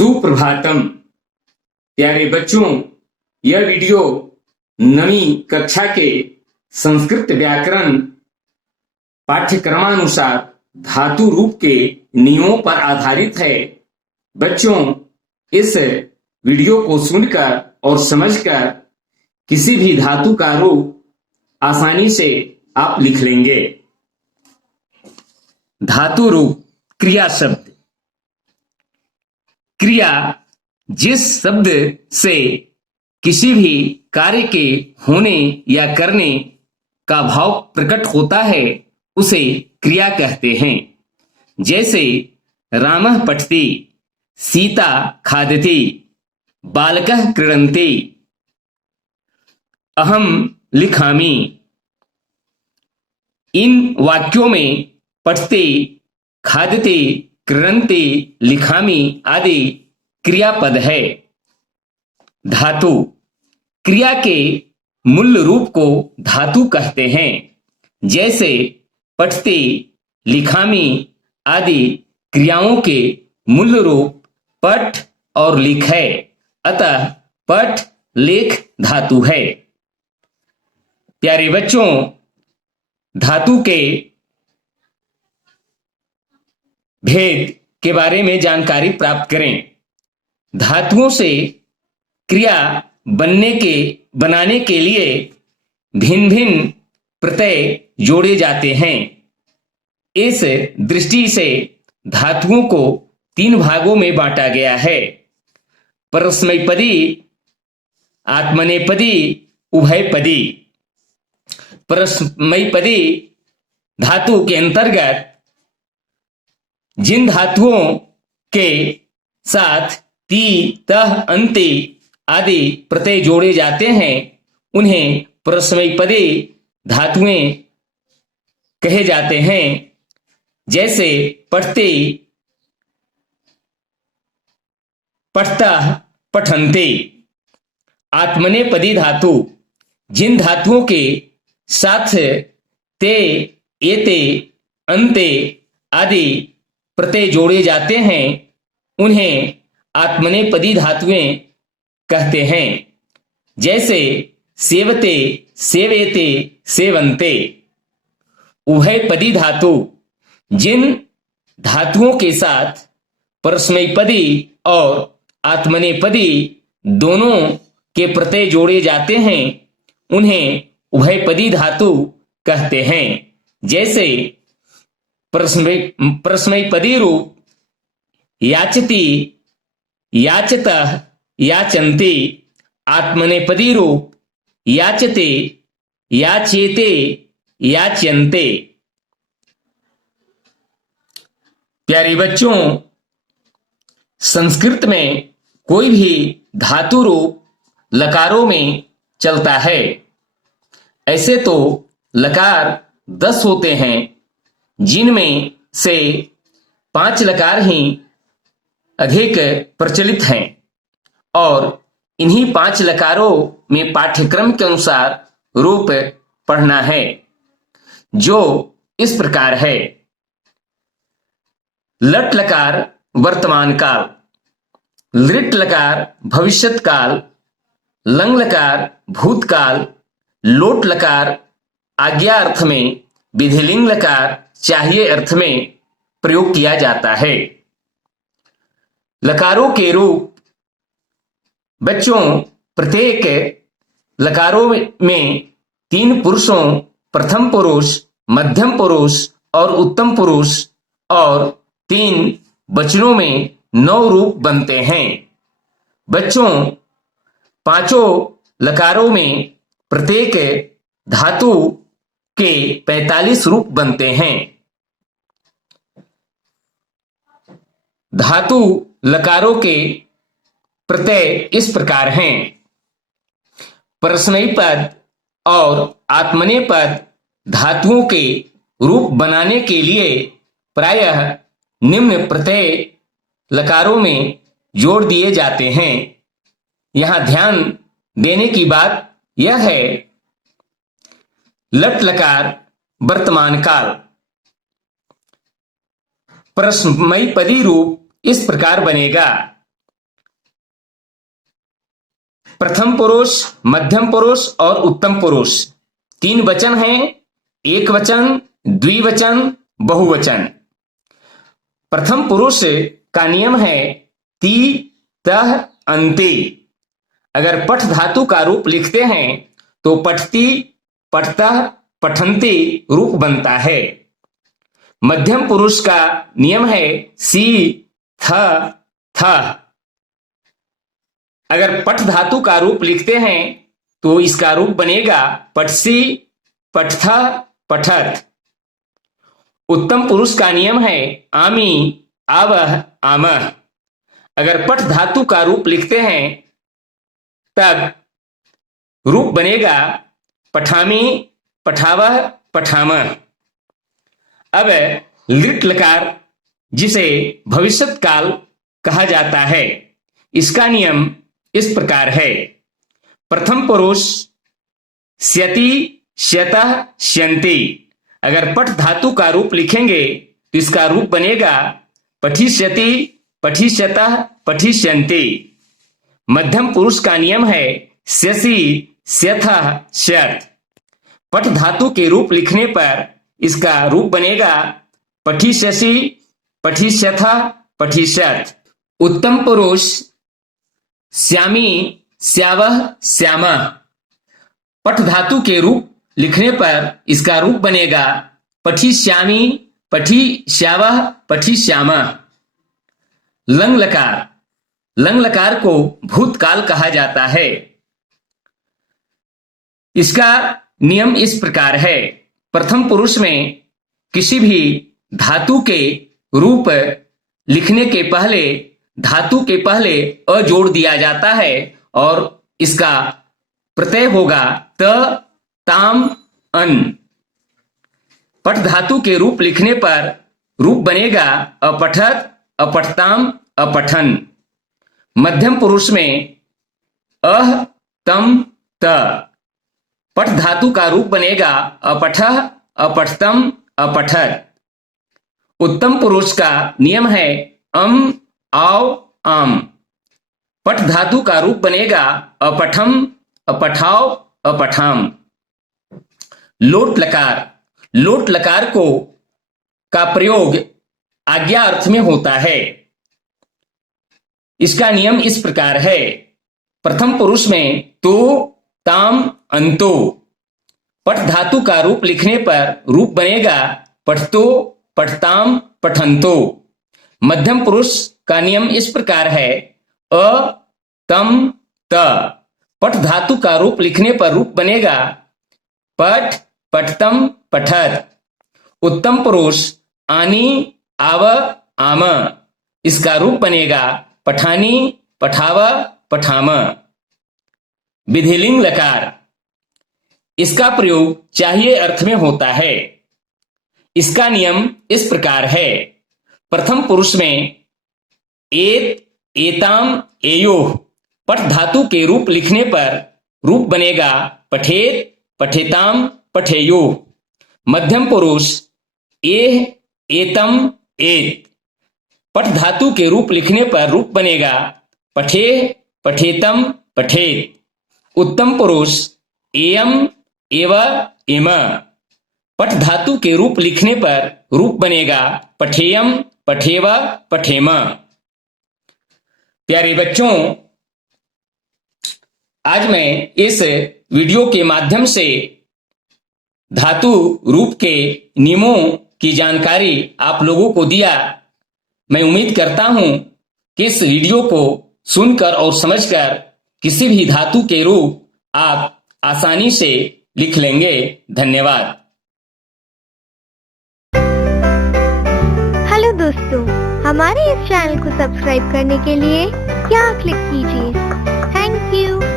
सुप्रभातम। प्यारे बच्चों, यह वीडियो नवी कक्षा के संस्कृत व्याकरण पाठ्यक्रमानुसार धातु रूप के नियमों पर आधारित है। बच्चों, इस वीडियो को सुनकर और समझकर किसी भी धातु का रूप आसानी से आप लिख लेंगे। धातु रूप क्रिया शब्द। क्रिया जिस शब्द से किसी भी कार्य के होने या करने का भाव प्रकट होता है उसे क्रिया कहते हैं। जैसे रामः पठति, सीता खादति, बालकः क्रीडन्ति, अहम लिखामि। इन वाक्यों में पठते, खादते, क्रीडन्ति, लिखामि आदि क्रियापद है। धातु क्रिया के मूल रूप को धातु कहते हैं। जैसे पठते, लिखामि आदि क्रियाओं के मूल रूप पठ और लिख है, अतः पठ लेख धातु है। प्यारे बच्चों, धातु के भेद के बारे में जानकारी प्राप्त करें। धातुओं से क्रिया बनाने के लिए भिन्न भिन्न प्रत्यय जोड़े जाते हैं। इस दृष्टि से धातुओं को 3 भागों में बांटा गया है: परस्मैपदी, आत्मनेपदी, उभयपदी। परस्मैपदी धातु के अंतर्गत जिन धातुओं के साथ ती, तह, अंति आदि प्रत्यय जोड़े जाते हैं उन्हें परस्मैपदी धातुएं कहे जाते हैं। जैसे पठते, पठतः, पठन्ते। आत्मनेपदी धातु जिन धातुओं के साथ ते, एते, अन्ते आदि प्रत्यय जोड़े जाते हैं उन्हें आत्मनेपदी धातुएं कहते हैं। जैसे सेवते, सेवेते, सेवन्ते। उभयपदी धातु जिन धातुओं के साथ परस्मैपदी और आत्मनेपदी दोनों के प्रत्यय जोड़े जाते हैं उन्हें उभयपदी धातु कहते हैं। जैसे परस्मैपदी रूप याचति, याचतः, याचन्ति। आत्मनेपदी रूप याचते, याचेते, याच्यन्ते। प्यारे बच्चों, संस्कृत में कोई भी धातु रूप लकारों में चलता है। ऐसे तो लकार 10 होते हैं, जिनमें से 5 लकार ही अधिक प्रचलित हैं और इन्हीं 5 लकारों में पाठ्यक्रम के अनुसार रूप पढ़ना है, जो इस प्रकार है: लट लकार वर्तमान काल, लृट लकार भविष्यत काल, लंग लकार भूतकाल, लोट लकार आज्ञा अर्थ में, विधिलिंग लकार चाहिए अर्थ में प्रयोग किया जाता है। लकारों के रूप बच्चों, प्रत्येक लकारों में 3 पुरुषों, प्रथम पुरुष, मध्यम पुरुष और उत्तम पुरुष, और 3 वचनों में 9 रूप बनते हैं। बच्चों, 5 लकारों में प्रत्येक धातु के 45 रूप बनते हैं। धातु लकारों के प्रत्यय इस प्रकार हैं: परस्मैपद और आत्मनेपद धातुओं के रूप बनाने के लिए प्रायः निम्न प्रत्यय लकारों में जोड़ दिए जाते हैं। यहां ध्यान देने की बात यह है: लट लकार वर्तमान काल। परस्मैपदी रूप इस प्रकार बनेगा: प्रथम पुरुष, मध्यम पुरुष और उत्तम पुरुष। 3 वचन हैं, एक वचन, द्विवचन, बहुवचन। प्रथम पुरुष का नियम है ती, तह, अंते। अगर पठ धातु का रूप लिखते हैं तो पठती, पठतः, पठन्ति रूप बनता है। मध्यम पुरुष का नियम है सी, थ, थ। अगर पठ धातु का रूप लिखते हैं तो इसका रूप बनेगा पठसी, पठथ, पठत। उत्तम पुरुष का नियम है आमी, आवह, आमह। अगर पठ धातु का रूप लिखते हैं तब रूप बनेगा पठामी, पठावह, पठामह। अब लिट लकार, जिसे भविष्यत काल कहा जाता है, इसका नियम इस प्रकार है। प्रथम पुरुष स्यति, स्यतः, स्यन्ति। अगर पठ धातु का रूप लिखेंगे तो इसका रूप बनेगा पठिष्यति, पठिष्यतः, पठिष्यन्ति। मध्यम पुरुष का नियम है स्यसि, स्यथः, स्यत्। पठ धातु के रूप लिखने पर इसका रूप बनेगा पठिष्यसि, पठिष्यथः, पठिष्यत्। उत्तम पुरुष श्यामी, श्यावः, श्यामः। पठ धातु के रूप लिखने पर इसका रूप बनेगा पठिष्यामि, पठिष्यावः, पठिष्यामः। लंग लकार, लंग लकार को भूतकाल कहा जाता है। इसका नियम इस प्रकार है। प्रथम पुरुष में किसी भी धातु के रूप लिखने के पहले धातु के पहले अ जोड़ दिया जाता है और इसका प्रत्यय होगा त, ताम, अन। पठ धातु के रूप लिखने पर रूप बनेगा अपठत, अपठताम, अपठन। मध्यम पुरुष में अह, तम, त। पठ धातु का रूप बनेगा अपठः, अपठतम, अपठत। उत्तम पुरुष का नियम है अम, आओ, आम। पठ धातु का रूप बनेगा अपठम, अपठाओ, अपठाम। लोट लकार, लोट लकार का प्रयोग आज्ञा अर्थ में होता है। इसका नियम इस प्रकार है। प्रथम पुरुष में तो, ताम, अंतो। पठ धातु का रूप लिखने पर रूप बनेगा पठतो, पठताम, पठंतो। मध्यम पुरुष का नियम इस प्रकार है अ, तम, त। पठ धातु का रूप लिखने पर रूप बनेगा पठ, पठतम, पठत। उत्तम पुरुष आनी, आव, आम। इसका रूप बनेगा पठानी, पठाव, पठाम। विधिलिंग लकार, इसका प्रयोग चाहिए अर्थ में होता है। इसका नियम इस प्रकार है। प्रथम पुरुष में एत, एताम, एयोः। पठ धातु के रूप लिखने पर रूप बनेगा पठेत, पठेताम, पठेयोः। मध्यम पुरुष एह, एतम, एत। पठ धातु के रूप लिखने पर रूप बनेगा पठेह, पठेतम, पठेत। उत्तम पुरुष एयम, एव, एम। पठ धातु के रूप लिखने पर रूप बनेगा पठेयम, पठेव, पठेम। प्यारे बच्चों, आज मैं इस वीडियो के माध्यम से धातु रूप के नियमों की जानकारी आप लोगों को दिया। मैं उम्मीद करता हूं कि इस वीडियो को सुनकर और समझकर किसी भी धातु के रूप आप आसानी से लिख लेंगे। धन्यवाद। हेलो दोस्तों, हमारे इस चैनल को सब्सक्राइब करने के लिए यहाँ क्लिक कीजिए। Thank you.